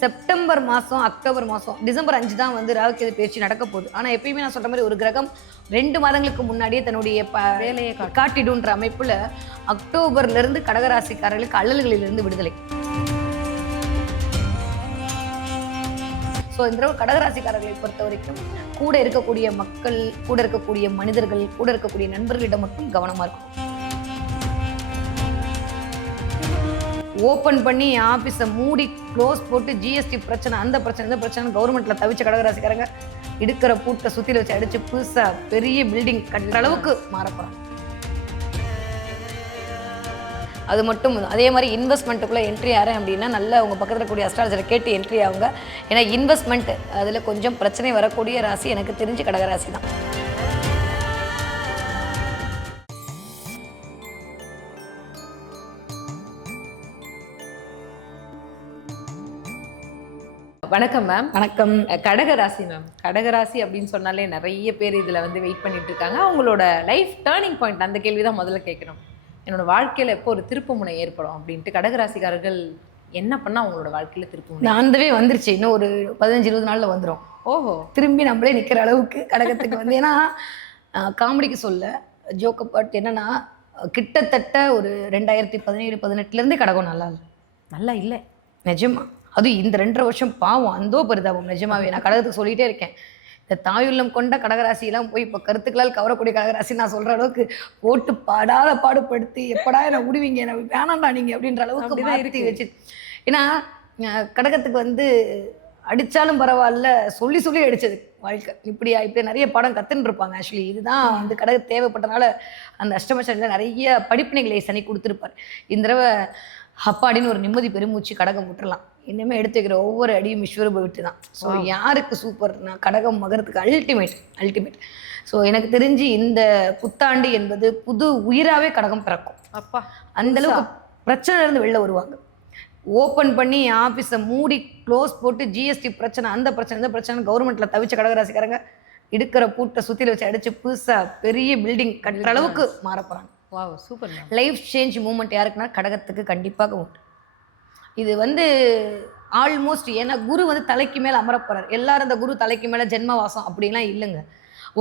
September மாதம், October மாதம், December 5 தான் வந்து ராகுகேது பயிற்சி நடக்க போகுது. ஆனால் எப்பயுமே நான் சொல்கிற மாதிரி ஒரு கிரகம் 2 மாதங்களுக்கு முன்னாடியே தன்னுடைய வேலையை காட்டிடுன்ற அமைப்பில் அக்டோபர்லேருந்து கடகராசிக்காரர்களுக்கு அல்லல்களிலிருந்து விடுதலை. ஸோ இந்த கடகராசிக்காரர்களை பொறுத்த வரைக்கும் கூட இருக்கக்கூடிய மக்கள், கூட இருக்கக்கூடிய மனிதர்கள், கூட இருக்கக்கூடிய நண்பர்களிடம் மட்டும் கவனமாக இருக்கும். ஓப்பன் பண்ணி ஆஃபீஸை மூடி க்ளோஸ் போட்டு ஜிஎஸ்டி பிரச்சனை, அந்த பிரச்சனை, இந்த பிரச்சனை கவர்மெண்ட்டில் தவிச்ச கடகராசிக்காரங்க எடுக்கிற பூட்டை சுற்றில வச்சு அடித்து புதுசாக பெரிய பில்டிங் கட்டுற அளவுக்கு மாறப்போகிறாங்க. அது மட்டும் அதே மாதிரி இன்வெஸ்ட்மெண்ட்டுக்குள்ளே என்ட்ரி ஆகிறேன் அப்படின்னா நல்ல உங்கள் பக்கத்தில் கூடிய அஸ்ட்ராலஜரை கேட்டு என்ட்ரி ஆகுங்க. ஏன்னா இன்வெஸ்ட்மெண்ட் அதில் கொஞ்சம் பிரச்சனை வரக்கூடிய ராசி எனக்கு தெரிஞ்சு கடகராசி தான். வணக்கம் மேம். வணக்கம். கடகராசி மேம். கடகராசி அப்படின்னு சொன்னாலே நிறைய பேர் இதில் வந்து வெயிட் பண்ணிட்டு இருக்காங்க. அவங்களோட லைஃப் டேர்னிங் பாயிண்ட் அந்த கேள்வி தான் முதல்ல கேட்கணும். என்னோட வாழ்க்கையில் எப்போ ஒரு திருப்புமுனை ஏற்படும் அப்படின்ட்டு கடகராசிக்காரர்கள் என்ன பண்ணால் அவங்களோட வாழ்க்கையில் திருப்புமுனை? ஆண்டவே வந்துருச்சு, இன்னும் ஒரு 15-20 நாளில் வந்துடும். ஓஹோ, திரும்பி நம்மளே நிற்கிற அளவுக்கு கடகத்துக்கு வந்து. ஏன்னா காமெடிக்கு சொல்ல ஜோக்க பாட்டு என்னன்னா, கிட்டத்தட்ட ஒரு 2017-18 கடகம் நல்லா இல்லை நிஜமா. அதுவும் இந்த 2.5 வருஷம் பாவம் அந்தோ பரிதாபம் நிஜமாவே. நான் கடகத்துக்கு சொல்லிகிட்டே இருக்கேன், இந்த தாயுள்ளம் கொண்ட கடகராசியெல்லாம் போய் இப்போ கருத்துக்களால் கவரக்கூடிய கடகராசி நான் சொல்கிற அளவுக்கு போட்டு பாடுபடுத்தி எப்படா என்ன விடுவீங்க, என்ன வேணாண்டா நீங்கள் அப்படின்ற அளவுக்கு மாற்றி வச்சு. ஏன்னா கடகத்துக்கு வந்து அடித்தாலும் பரவாயில்ல, சொல்லி சொல்லி அடித்தது வாழ்க்கை. இப்படி நிறைய பாடம் கற்றுன்னு இருப்பாங்க. ஆக்சுவலி இதுதான் வந்து கடக தேவைப்பட்டனால அந்த அஷ்டமசனில் நிறைய படிப்பினைகளை சனி கொடுத்துருப்பார். இந்த தடவை அப்பாடின்னு ஒரு நிம்மதி பெருமூச்சு கடகம் விட்டுறலாம். இனிமேல் எடுத்து வைக்கிற ஒவ்வொரு அடியும் விஸ்வரூப விட்டு தான். ஸோ யாருக்கு சூப்பர்னா கடகம் மகரத்துக்கு அல்டிமேட். ஸோ எனக்கு தெரிஞ்சு இந்த புத்தாண்டு என்பது புது உயிராகவே கடகம் பிறக்கும். அப்பா அந்தளவுக்கு பிரச்சனைலேருந்து வெளில வருவாங்க. ஓப்பன் பண்ணி ஆஃபீஸை மூடி க்ளோஸ் போட்டு ஜிஎஸ்டி பிரச்சனை, அந்த பிரச்சனை, இந்த பிரச்சனை கவர்மெண்ட்டில் தவிச்ச கடகராசிக்காரங்க எடுக்கிற பூட்டை சுற்றில வச்சு அடித்து புதுசாக பெரிய பில்டிங் கட்டுற அளவுக்கு மாறப்போகிறாங்க. Wow, super. Life change moment யாருக்குன்னா கடகத்துக்கு கண்டிப்பாக உண்டு. இது வந்து ஆல்மோஸ்ட், ஏன்னா குரு வந்து தலைக்கு மேலே அமரப்போறார். எல்லாரும் இந்த குரு தலைக்கு மேலே ஜென்மவாசம் அப்படின்லாம் இல்லைங்க.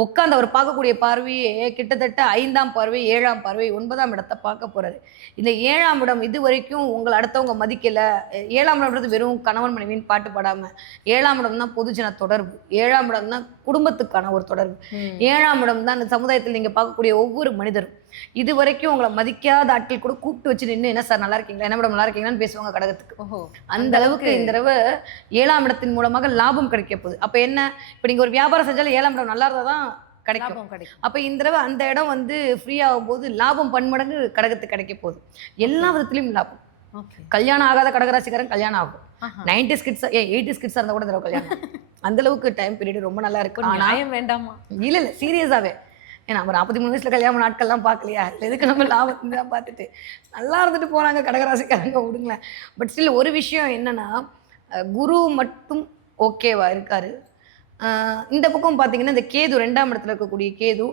உட்காந்து அவர் பார்க்கக்கூடிய பார்வையே கிட்டத்தட்ட 5ஆம் பார்வை, 7ஆம் பார்வை, 9ஆம் இடத்தை பார்க்க போறாரு. இந்த 7ஆம் இடம் இது வரைக்கும் உங்களை அடுத்தவங்க மதிக்கலை. 7ஆம் இடம்ன்றது வெறும் கணவன் மனைவின்னு பாட்டு பாடாமல் 7ஆம் இடம் தான் பொதுஜன தொடர்பு, 7ஆம் இடம் தான் குடும்பத்துக்கான ஒரு தொடர்பு, 7ஆம் இடம் தான் இந்த சமுதாயத்தில் நீங்கள் பார்க்கக்கூடிய ஒவ்வொரு மனிதரும். இது வரைக்கும் உங்களை மதிக்காத ஆட்கள் கூட கூப்பிட்டு வச்சு நின்று என்ன சார் நல்லா இருக்கீங்களா, என்ன மேடம் நல்லா இருக்கீங்களான்னு பேசுவாங்க கடகத்துக்கு. ஓஹோ, அந்த அளவுக்கு இந்த தடவை 7ஆம் இடத்தின் மூலமாக லாபம் கிடைக்க போகுது. அப்போ என்ன, இப்போ நீங்கள் ஒரு வியாபாரம் செஞ்சாலும் 7ஆம் இடம் நல்லா இருந்தால் தான் கிடைக்கும். அப்போ இந்த தடவை அந்த இடம் வந்து ஃப்ரீ ஆகும் போது லாபம் பன்மடங்கு கடகத்துக்கு கிடைக்க போகுது. எல்லா விதத்துலையும் லாபம். கல்யாணம் ஆகாத கடகராசிக்காரன் கல்யாணம் ஆகும். 90s கிட்ஸ் 80s கிட்ஸாக இருந்தால் கூட தடவை கல்யாணம். அந்த அளவுக்கு டைம் பீரியட் ரொம்ப நல்லா இருக்கும். நியாயம் வேண்டாமா? இல்லை சீரியஸாகவே. ஏன்னா நம்ம 43 வயசில் கல்யாணம் நாட்கள்லாம் பார்க்கலையா, எதுக்கு நம்ம லாபத்தை தான் பார்த்துட்டு நல்லா இருந்துட்டு போகிறாங்க கடகராசிக்காரங்க, விடுங்களேன். பட் ஸ்டில் ஒரு விஷயம் என்னென்னா, குரு மட்டும் ஓகேவா இருக்கார். இந்த பக்கம் பார்த்தீங்கன்னா இந்த கேது 2ஆம் இடத்துல இருக்கக்கூடிய கேது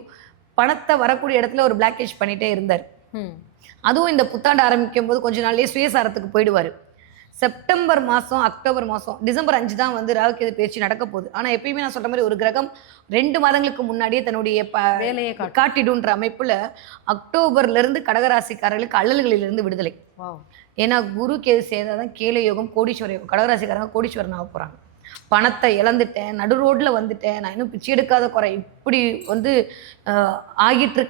பணத்தை வரக்கூடிய இடத்துல ஒரு பிளாக்கேஜ் பண்ணிகிட்டே இருந்தார். அதுவும் இந்த புத்தாண்டு ஆரம்பிக்கும் போது கொஞ்ச நாள்லேயே சுயசாரத்துக்கு போயிடுவார். செப்டம்பர் மாதம், அக்டோபர் மாதம், டிசம்பர் 5 தான் வந்து ராகுகேது பயிற்சி நடக்க போகுது. ஆனால் எப்பயுமே நான் சொல்கிற மாதிரி ஒரு கிரகம் 2 மாதங்களுக்கு முன்னாடியே தன்னுடைய வேலையை காட்டிடுன்ற அமைப்பில் அக்டோபர்லேருந்து கடகராசிக்காரர்களுக்கு அல்லல்களிலிருந்து விடுதலை. ஏன்னா குரு கேது சேர்ந்தால் தான் கேல யோகம், கோடீஸ்வர யோகம். கடகராசிக்காரங்க கோடீஸ்வரன் ஆக போகிறாங்க. பணத்தை இழந்துட்டேன், நடு ரோட்டில் வந்துட்டேன், நான் இன்னும் பிச்சை எடுக்காத குறை, இப்படி வந்து ஆகிட்டு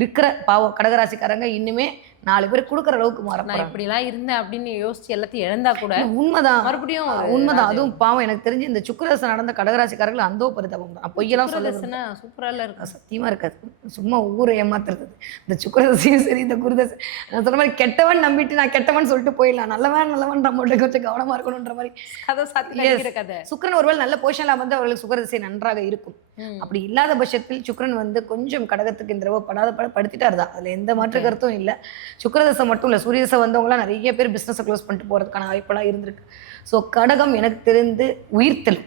இருக்கிற பாவம் கடகராசிக்காரங்க இன்னுமே 4 பேர் கொடுக்குற அளவுக்கு மாற. நான் இப்படிலாம் இருந்தேன் அப்படின்னு யோசிச்சு எல்லாத்தையும் இழந்தா கூட உண்மைதான், மறுபடியும் உண்மைதான். அதுவும் பாவம் எனக்கு தெரிஞ்சு இந்த சுக்கிரதசை நடந்த கடகராசிக்காரர்கள் அந்தோ பரிதாபம் தான். பொய்யெல்லாம் சொல்ல சூப்பராக இருக்கும், சத்தியமாக இருக்காது. சும்மா ஊரை ஏமாத்துறது இந்த சுக்கிரதசையும் சரி இந்த குருதசை. நான் சொன்ன மாதிரி கெட்டவன் நம்பிட்டு நான் கெட்டவன் சொல்லிட்டு போயிடலாம், நல்லவன் நம்மள்ட்ட கொஞ்சம் கவனமாக இருக்கணுன்ற மாதிரி கதை சாத்தி. சுக்கிரன் ஒருவேளை நல்ல பொசிஷனில் வந்து அவர்களுக்கு சுக்கிரதசை நன்றாக இருக்கும். அப்படி இல்லாத பட்சத்தில் சுக்கிரன் வந்து கொஞ்சம் கடகத்துக்கு இந்த தடவை படுத்திட்டார் தான், அதில் எந்த மாற்று கருத்தும் இல்லை. சுக்கிரதசை மட்டும் இல்லை, சூரியதசை வந்தவங்களாம் நிறைய பேர் பிஸ்னஸை க்ளோஸ் பண்ணிட்டு போகிறதுக்கான வாய்ப்பெல்லாம் இருந்திருக்கு. ஸோ கடகம் எனக்கு தெரிந்து உயிர்த்தல்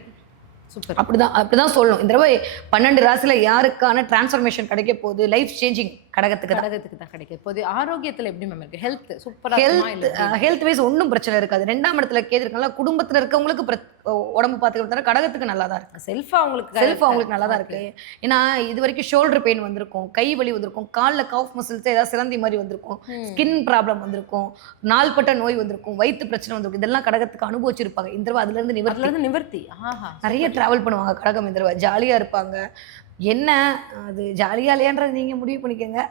அப்படிதான் சொல்லணும். இந்த தடவை 12 ராசியில் யாருக்கான டிரான்ஸ்ஃபர்மேஷன் கிடைக்க போகுது, லைஃப் சேஞ்சிங் கடகத்துக்கு தான். கடகத்துக்கு தான் கிடைக்கும். இப்போது ஆரோக்கியத்துல எப்படி மேம் இருக்கு? ஹெல்த் சூப்பரா இருக்குமா இல்ல எப்படி இருக்கு? ஹெல்த் வைஸ் ஒன்றும் பிரச்சனை இருக்காது. 2ஆம் இடத்துல கேது இருக்கனால குடும்பத்துல இருக்கவங்களுக்கு உடம்பு பார்த்துக்கிறது கடகத்துக்கு நல்லா தான் இருக்கு. செல்ஃபா உங்களுக்கு செல்ஃப் அவங்களுக்கு நல்லா தான் இருக்கு. ஏன்னா இது வரைக்கும் ஷோல்டர் பெயின் வந்திருக்கும், கை வலி வந்திருக்கும், காலில் காஃப் மசில்ஸ் ஏதாவது சிலந்தி மாதிரி வந்திருக்கும், ஸ்கின் ப்ராப்ளம் வந்திருக்கும், நாள்பட்ட நோய் வந்திருக்கும், வயிற்று பிரச்சனை வந்திருக்கும். இதெல்லாம் கடகத்துக்கு அனுபவிச்சிருப்பாங்க. இந்த தடவை அதுல இருந்து அதுல இருந்து நிவர்த்தி. ஆஹா. நிறைய டிராவல் பண்ணுவாங்க கடகம். இந்த தடவை ஜாலியா இருப்பாங்க. என்ன அது ஜாலியா இல்லையான்றது நீங்க முடிவு பண்ணிக்கோங்க.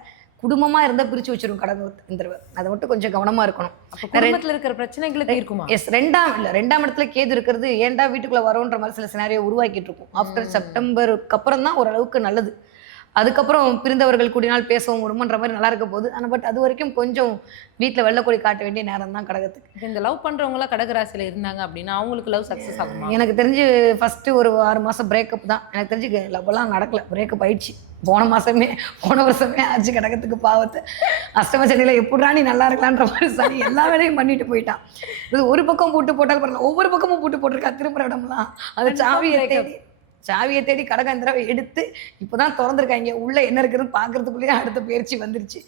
குடும்பமா இருந்தா பிரிச்சு வச்சிரும் கடகம் இந்த தடவை. அதை மட்டும் கொஞ்சம் கவனமா இருக்கணும். அப்ப குடும்பத்துல இருக்கிற பிரச்சனைகளை தீர்க்குமா? எஸ், 2ஆம் இடத்துல கேது இருக்கிறது ஏன்டா வீட்டுக்குள்ள வரோன்ற மாதிரி சில சினாரியோ உருவாக்கிட்டு இருக்கும். ஆஃப்டர் செப்டம்பருக்கு அப்புறம் தான் ஓரளவுக்கு நல்லது. அதுக்கப்புறம் பிரிந்தவர்கள் கூடினால் பேசவும் விடுமன்ற மாதிரி நல்லா இருக்க போகுது. ஆனால் பட் அது வரைக்கும் கொஞ்சம் வீட்டில் வெள்ளக்கொடி காட்ட வேண்டிய நேரம் தான் கடகத்துக்கு. இப்ப இந்த லவ் பண்றவங்களாம் கடகராசியில இருந்தாங்க அப்படின்னா அவங்களுக்கு லவ் சக்சஸ் ஆகுமா? எனக்கு தெரிஞ்சு ஃபஸ்ட்டு ஒரு 6 மாதம் பிரேக்கப் தான். எனக்கு தெரிஞ்சு லவ்வெல்லாம் நடக்கல, பிரேக்கப் ஆயிடுச்சு. போன வருஷமே ஆச்சு கடகத்துக்கு பாவத்தை. அஷ்டம சனியில் எப்படிரா நீ நல்லா இருக்கலான்ற மாதிரி சனி எல்லா வேலையும் பண்ணிட்டு போயிட்டான். இது ஒரு பக்கம் பூட்டு போட்டாலும் பரவாயில்ல, ஒவ்வொரு பக்கமும் பூட்டு போட்டிருக்கா திரும்புற இடம்லாம். அது சாவியை தேடி கடகம் இந்த தடவை எடுத்து இப்போதான் திறந்துருக்காங்க. உள்ள என்ன இருக்குதுன்னு பார்க்கறதுக்குள்ளேயே அடுத்த பயிற்சி வந்துருச்சு.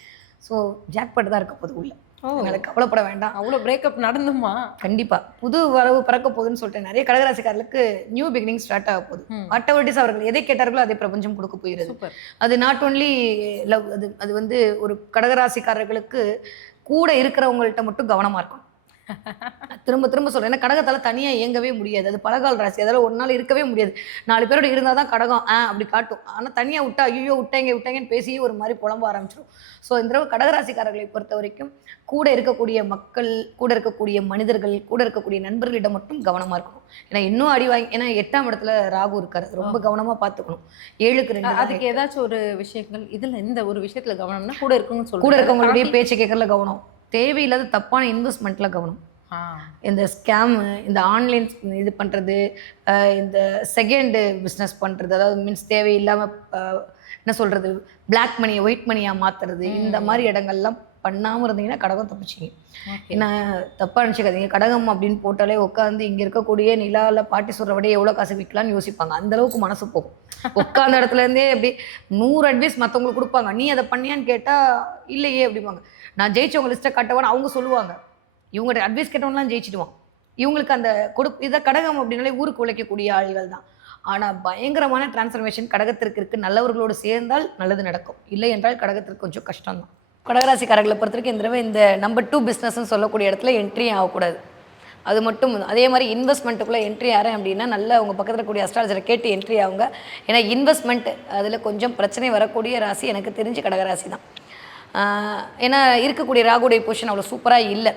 ஸோ ஜாக்பாட் தான் இருக்க போகுது உள்ள. அதனால கவலைப்பட வேண்டாம். அவ்வளோ பிரேக்கப் நடந்துமா? கண்டிப்பா புது வரவு பிறக்க போகுதுன்னு சொல்லிட்டு நிறைய கடகராசிக்காரர்களுக்கு நியூ பிகினிங் ஸ்டார்ட் ஆக போகுது. வாட்டவர்டிஸ் அவர்கள் எதை கேட்டார்களோ அதை பிரபஞ்சம் கொடுக்க போகிறது. அது நாட் ஒன்லி லவ், அது வந்து ஒரு கடகராசிக்காரர்களுக்கு கூட இருக்கிறவங்கள்ட்ட மட்டும் கவனமா இருக்கும். திரும்ப திரும்ப சொல்றேன், ஏன்னா கடகத்தால தனியா இயங்கவே முடியாது. அது பலகால் ராசி, அதால ஒரு நாள் இருக்கவே முடியாது. 4 பேரோட இருந்தாதான் கடகம் அப்படி காட்டும். ஆனா தனியா விட்டா ஐயோ விட்டாங்கன்னு பேசி ஒரு மாதிரி புலம்ப ஆரம்பிச்சிடும். ஸோ இந்த தடவை கடகராசிக்காரர்களை பொறுத்த வரைக்கும் கூட இருக்கக்கூடிய மக்கள், கூட இருக்கக்கூடிய மனிதர்கள், கூட இருக்கக்கூடிய நண்பர்களிடம் மட்டும் கவனமா இருக்கணும். ஏன்னா இன்னும் அடி வாங்கி, ஏன்னா 8ஆம் இடத்துல ராகு இருக்காரு, ரொம்ப கவனமா பார்த்துக்கணும். 7க்கு 2. அதுக்கு ஏதாச்சும் ஒரு விஷயங்கள் இதுல இந்த ஒரு விஷயத்துல கவனம்னா கூட இருக்குன்னு சொல்லுங்க. கூட இருக்கவங்களுடைய பேச்சு கேட்கறதுல கவனம், தேவையில்லாத தப்பான இன்வெஸ்ட்மெண்ட்ல கவனம். இந்த ஸ்கேமு, இந்த ஆன்லைன் இது பண்ணுறது, இந்த செகண்டு பிஸ்னஸ் பண்ணுறது, அதாவது மீன்ஸ் தேவையில்லாமல் என்ன சொல்கிறது, பிளாக் மணியை ஒயிட் மணியாக மாற்றுறது, இந்த மாதிரி இடங்கள்லாம் பண்ணாமல் இருந்தீங்கன்னா கடகம் தப்பிச்சிங்க. ஏன்னா தப்பாக நினச்சிக்காதீங்க, கடகம் அப்படின்னு போட்டாலே உட்காந்து இங்கே இருக்கக்கூடிய நிலாவில் பாட்டி சொல்கிறபடியே எவ்வளோ காசு விற்கலான்னு யோசிப்பாங்க. அந்தளவுக்கு மனசு போகும். உட்காந்த இடத்துலேருந்தே அப்படி 100 அட்வைஸ் மற்றவங்களுக்கு கொடுப்பாங்க. நீ அதை பண்ணியான்னு கேட்டால் இல்லையே அப்படிம்பாங்க. நான் ஜெயிச்சவங்க லிஸ்ட்டை காட்டவான்னு அவங்க சொல்லுவாங்க. இவங்கள்ட்ட அட்வைஸ் கேட்டவங்களாம் ஜெயிச்சிடுவான். இவங்களுக்கு அந்த இதை கடகம் அப்படின்னாலே ஊருக்கு உழைக்கக்கூடிய ஆள்கள் தான். ஆனால் பயங்கரமான டிரான்ஸ்ஃபர்மேஷன் கடகத்திற்கு இருக்குது. நல்லவர்களோடு சேர்ந்தால் நல்லது நடக்கும், இல்லை என்றால் கடகத்திற்கு கொஞ்சம் கஷ்டம் தான். கடகராசிக்காரர்களை பொறுத்த வரைக்கும் இந்த தடவை இந்த நம்பர் 2 பிஸ்னஸ்ன்னு சொல்லக்கூடிய இடத்துல என்ட்ரி ஆகக்கூடாது. அது மட்டும். அதே மாதிரி இன்வெஸ்ட்மெண்ட்டுக்குள்ளே என்ட்ரி ஆகிறேன் அப்படின்னா நல்ல உங்கள் பக்கத்தில் இருக்கக்கூடிய அஸ்ட்ராலஜரை கேட்டு என்ட்ரி ஆகுங்க. ஏன்னா இன்வெஸ்ட்மெண்ட் அதில் கொஞ்சம் பிரச்சனை வரக்கூடிய ராசி எனக்கு தெரிஞ்சு கடகராசி தான். ஏன்னா இருக்கக்கூடிய ராகுடைய பொசிஷன் அவ்வளோ சூப்பராக இல்லை.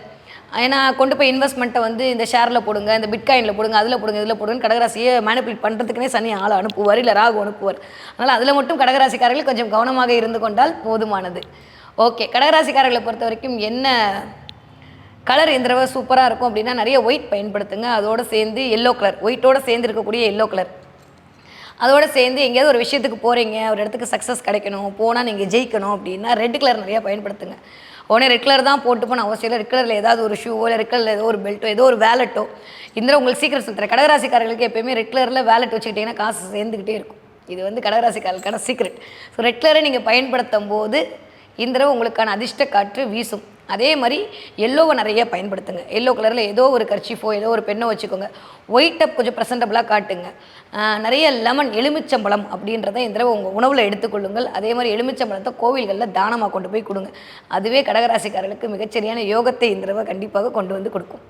ஏன்னா கொண்டு போய் இன்வெஸ்ட்மெண்ட்டை வந்து இந்த ஷேரில் போடுங்க, இந்த பிட்காயினில் போடுங்க, அதில் போடுங்க, இதில் போடுங்கன்னு கடகராசியை மேனிபுலேட் பண்ணுறதுக்குனே சனி ஆளை அனுப்புவார், இல்லை ராகு அனுப்புவார். அதனால் அதில் மட்டும் கடகராசிக்காரர்கள் கொஞ்சம் கவனமாக இருந்து கொண்டால் போதுமானது. ஓகே, கடகராசிக்காரர்களை பொறுத்த வரைக்கும் என்ன கலர் இந்த தடவை சூப்பராக இருக்கும் அப்படின்னா நிறைய ஒயிட் பயன்படுத்துங்க. அதோடு சேர்ந்து எல்லோ கலர், ஒயிட்டோடு சேர்ந்து இருக்கக்கூடிய எல்லோ கலர். அதோடு சேர்ந்து எங்கேயாவது ஒரு விஷயத்துக்கு போகிறீங்க, ஒரு இடத்துக்கு சக்ஸஸ் கிடைக்கணும், போனால் நீங்கள் ஜெயிக்கணும் அப்படின்னா ரெட் கலர் நிறையா பயன்படுத்துங்க. உடனே ரெட் கலர் தான் போட்டு போன அவசியம் இல்லை. ரெட் கலரில் ஏதாவது ஒரு ஷூவோ, இல்லை ரெட் கலரில் ஏதோ ஒரு பெல்ட்டோ, ஏதோ ஒரு வேலெட்டோ. இந்த உங்களுக்கு சீக்கிரம் சொல்லித்தரேன், கடகராசிக்காரர்களுக்கு எப்போயுமே ரெட் கலரில் வேலெட் வச்சுக்கிட்டிங்கன்னா காசு சேர்ந்துக்கிட்டே இருக்கும். இது வந்து கடகராசிக்காரர்களுக்கான சீக்ரெட். ஸோ ரெட் கலரை நீங்கள் பயன்படுத்தும் போது இந்த தடவை உங்களுக்கான அதிர்ஷ்ட காற்று வீசும். அதே மாதிரி எல்லோவை நிறைய பயன்படுத்துங்க. எல்லோ கலரில் ஏதோ ஒரு கர்ச்சீஃபோ, ஏதோ ஒரு பெண்ணோ வச்சுக்கோங்க. ஒயிட்டை கொஞ்சம் ப்ரெசன்டபுளாக காட்டுங்க. நிறைய லெமன், எலுமிச்சம்பழம் அப்படின்றத இந்த தடவை உங்கள் உணவில் எடுத்துக்கொள்ளுங்கள். அதே மாதிரி எலுமிச்சம்பழத்தை கோவில்களில் தானமாக கொண்டு போய் கொடுங்க. அதுவே கடகராசிக்காரர்களுக்கு மிகச்சரியான யோகத்தை இந்த தடவை கண்டிப்பாக கொண்டு வந்து கொடுக்கும்.